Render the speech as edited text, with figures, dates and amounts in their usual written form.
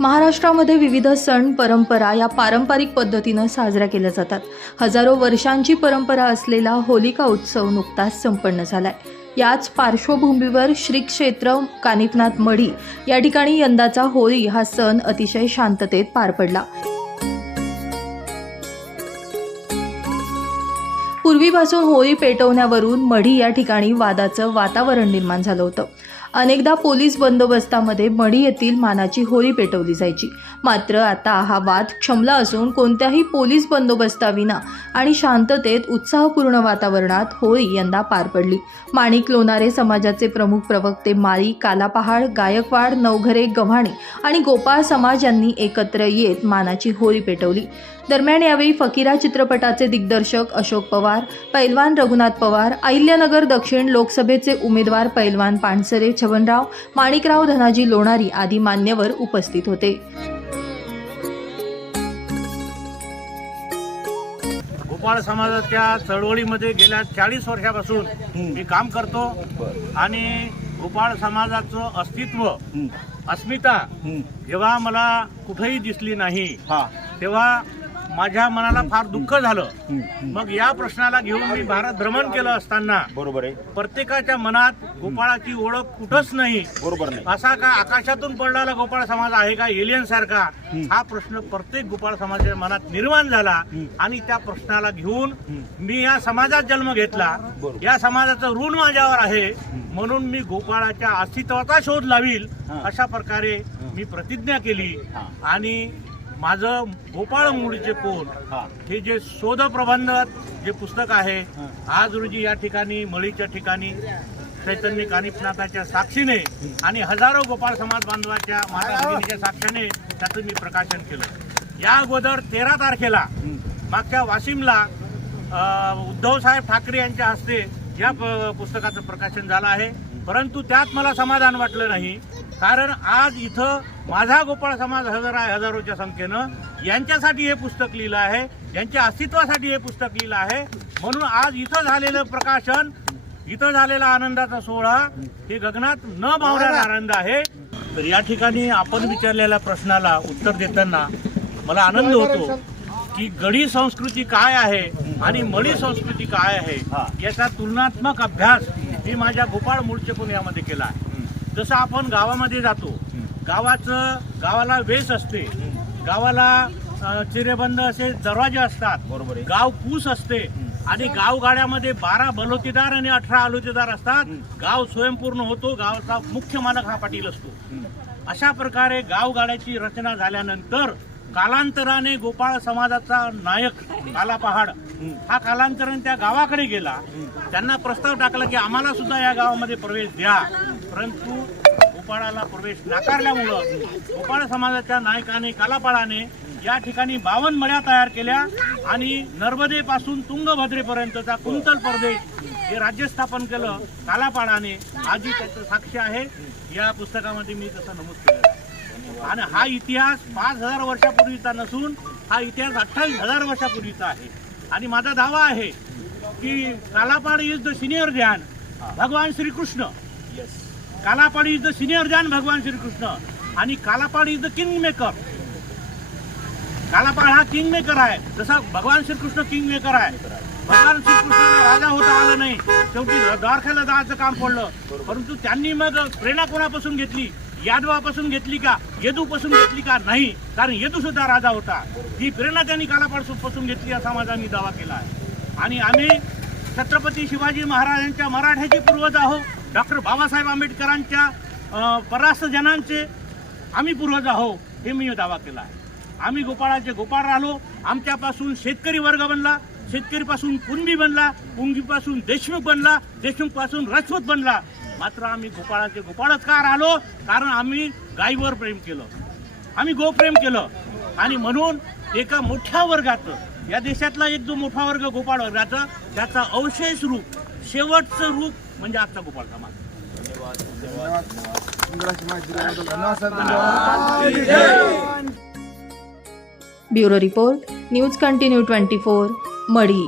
महाराष्ट्रामध्ये विविध सण परंपरा या पारंपरिक पद्धतीनं साजऱ्या केल्या जातात। हजारो वर्षांची परंपरा असलेला होलिका उत्सव नुकताच संपन्न झालाय। याच पार्श्वभूमीवर श्री क्षेत्र कानिफनाथ मढी या ठिकाणी यंदाचा होळी हा सण अतिशय शांततेत पार पडला। पूर्वीपासून होळी पेटवण्यावरून मढी या ठिकाणी वादाचं वातावरण निर्माण झालं होतं। अनेकदा पोलीस बंदोबस्तामध्ये मढी येथील मानाची होळी पेटवली जायची। मात्र आता हा वाद क्षमला असून कोणत्याही पोलीस बंदोबस्ताविना आणि शांततेत उत्साहपूर्ण वातावरणात होळी यंदा पार पडली। माणिक लोणारे समाजाचे प्रमुख प्रवक्ते माळी, कालापहाड, गायकवाड, नवघरे, गव्हाणे आणि गोपाळ समाज यांनी एकत्र येत मानाची होळी पेटवली। दरम्यान यावेळी फकीरा चित्रपटाचे दिग्दर्शक अशोक पवार, पैलवान रघुनाथ पवार, अहिल्यानगर दक्षिण लोकसभेचे उमेदवार पैलवान पानसरे छबनराव, माणिकराव धनाजी लोणारी आदी मान्यवर उपस्थित होते। गोपाळ समाजाच्या चळवळीमध्ये गेल्या 40 वर्षापासून मी काम करतो आणि गोपाळ समाजाचं अस्तित्व, अस्मिता जेव्हा मला कुठेही दिसली नाही तेव्हा माझ्या मनाला फार दुःख झालं। मग या प्रश्नाला घेऊन मी भारत भ्रमण केलं असताना बरोबर आहे, प्रत्येकाच्या मनात गोपाळाची ओळख कुठंच नाही। बरोबर नाही, असा का आकाशातून पडलेला गोपाळ समाज आहे का, एलियन सारखा, हा प्रश्न प्रत्येक गोपाळ समाजाच्या मनात निर्माण झाला। आणि त्या प्रश्नाला घेऊन मी या समाजात जन्म घेतला। या समाजाचं ऋण माझ्यावर आहे, म्हणून मी गोपाळाच्या अस्तित्वाचा शोध लावील अशा प्रकारे मी प्रतिज्ञा केली। आणि माझं गोपाळ मूळचे कोण हे जे शोध प्रबंध जे पुस्तक आहे, आज रोजी या ठिकाणी मळीच्या ठिकाणी चैतन्य कानिफनाथाच्या साक्षीने आणि हजारो गोपाळ समाज बांधवाच्या माता भगिनीच्या साक्षीने त्याचं मी प्रकाशन केलं। या अगोदर 13 तारखेला मागच्या वाशिमला उद्धव साहेब ठाकरे यांच्या हस्ते या पुस्तकाचं प्रकाशन झालं आहे। परंतु त्यात मला समाधान वाटलं नाही, कारण आज इथं माझा गोपाळ समाज हजारोच्या संख्येनं यांच्यासाठी हे पुस्तक लिहिलं आहे, यांच्या अस्तित्वासाठी हे पुस्तक लिहिलं आहे। म्हणून आज इथं झालेलं प्रकाशन, इथं झालेला आनंदाचा सोहळा हे गगनात न मावणारा आनंद आहे। तर या ठिकाणी आपण विचारलेल्या प्रश्नाला उत्तर देताना मला आनंद होतो की गडी संस्कृती काय आहे आणि मळी संस्कृती काय आहे याचा तुलनात्मक अभ्यास मी माझ्या गोपाळ मूळचे कोण यामध्ये केला आहे। जसं आपण गावामध्ये जातो, गावाला वेस असते, गावाला चिरेबंद असे दरवाजे असतात, बरोबर आहे, गाव पूस असते आणि गावगाड्यामध्ये 12 बलोतीदार आणि 18 आलोतीदार असतात। गाव स्वयंपूर्ण होतो, गावाचा मुख्य मालक हा पाटील असतो। अशा प्रकारे गावगाड्याची रचना झाल्यानंतर कालांतराने गोपाळ समाजाचा नायक कालापहाड हा कालांतराने त्या गावाकडे गेला। त्यांना प्रस्ताव टाकला की आम्हाला सुद्धा या गावामध्ये प्रवेश द्या, परंतु गोपाळाला प्रवेश नाकारल्यामुळं गोपाळ समाजाच्या नायकाने कालापहाडाने या ठिकाणी 52 मळ्या तयार केल्या आणि नर्मदेपासून तुंगभद्रेपर्यंतचा कुंतल प्रदेश हे राज्य स्थापन केलं कालापहाडाने। आजही त्याचं साक्ष आहे, या पुस्तकामध्ये मी तसं नमूद केलं। आणि हा इतिहास 5000 वर्षापूर्वीचा नसून हा इतिहास 28,000 वर्षापूर्वीचा आहे। आणि माझा दावा आहे की कालापहाड इज द सिनियर ध्यान भगवान श्रीकृष्ण, कालापहाड इज द सिनियर ध्यान भगवान श्रीकृष्ण आणि कालापहाड इज द किंग मेकर। कालापहाड हा किंग मेकर आहे, जसा भगवान श्रीकृष्ण किंग मेकर आहे। भगवान श्रीकृष्णाला राजा होता आलं नाही, शेवटी द्वारकेला जायचं काम पडलं। परंतु त्यांनी मग प्रेरणा कोणापासून घेतली? यादवापासून घेतली का, येदूपासून घेतली का? नाही, कारण येदू सुद्धा राजा होता। ही प्रेरणा त्यांनी कालापहाडपासून घेतली असा माझा मी दावा केला आहे। आणि आम्ही छत्रपती शिवाजी महाराजांच्या मराठ्याचे पूर्वज आहोत, डॉक्टर बाबासाहेब आंबेडकरांच्या परास्त जनांचे आम्ही पूर्वज आहोत, हे मी दावा केला आहे। आम्ही गोपाळाचे गोपाळ राहिलो, आमच्यापासून शेतकरी वर्ग बनला, शेतकरीपासून कुणबी बनला, कुणबीपासून देशमुख बनला, देशमुखपासून राजपूत बनला। मात्र आम्ही गोपाळाचे गोपाळच का राहिलो? कारण आम्ही गायीवर प्रेम केलं, आम्ही गोप्रेम केलं। आणि म्हणून एका मोठ्या वर्गाचं, या देशातला एक जो मोठा वर्ग गोपाळ वर्गाचा, त्याचा अवशेष रूप, शेवटचं रूप म्हणजे आजचा गोपाळ समाज। ब्युरो रिपोर्ट, न्यूज कंटिन्यू 24, मढी।